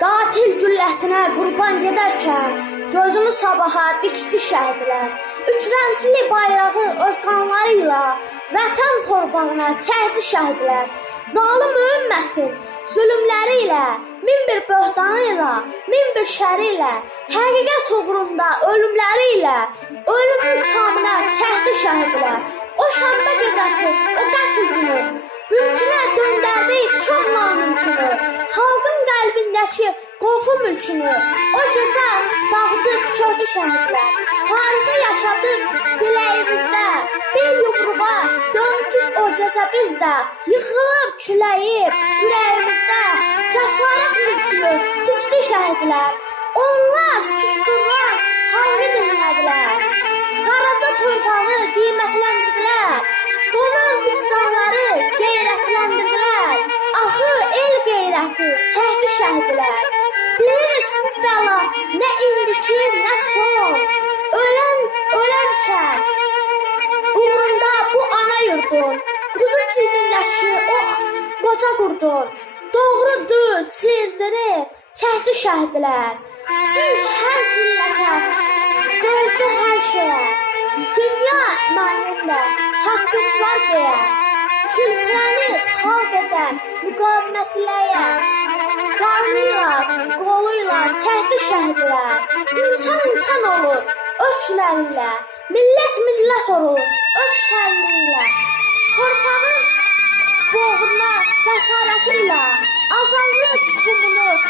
Qatil gülləsinə qurban gedərkən gözünü sabaha dikdi şəhidlər. Üç rəmzli bayrağı öz qanları ilə vətən torpağına çəkdi şəhidlər. Zalim öyünməsin zülümləri ilə, min bir böhtanı ilə, min bir şəri ilə, həqiqət uğrunda ölümləri ilə, ölüm kamına çəkdi şəhidlər. O şənbə gecəsi, o qətl günü, mümkünə döndərdi çox namümkünü. Qəlbindəki qorxu mülkünü, o gecə dağıdıb söydü şəhidlər. Tarixi yaşadıq diləyimizdə, bir yumruğa döndük o gecə bizdə. Yıxılıb küləyib ürəyimizdə, cəsarət mülkünü dikdi şəhidlər. Onlar susturulan xalqı dinlədilər. Qeyrəti çəkdi şəhidlər. Bilirik bu bəla nə indiki, nə son. Ölən, ölərkən uğrunda bu ana yurdun. Qızıl cibindəki o qoca qurdun. Doğru düz çildirib çəkdi şəhidlər. Düz hər zillətə, dözdü hər şeyə. Dünya mənimlə haqqım var deyə. Edən müqavimətləyə. Qanıyla, qoluyla çəkdi şəhidlər. İnsan insan olur öz hünəriyle. Millət millət olur öz şərliyle. Torpağın boğuna cəsarəti ilə azadlıq tumunu əsdi şəhidlər.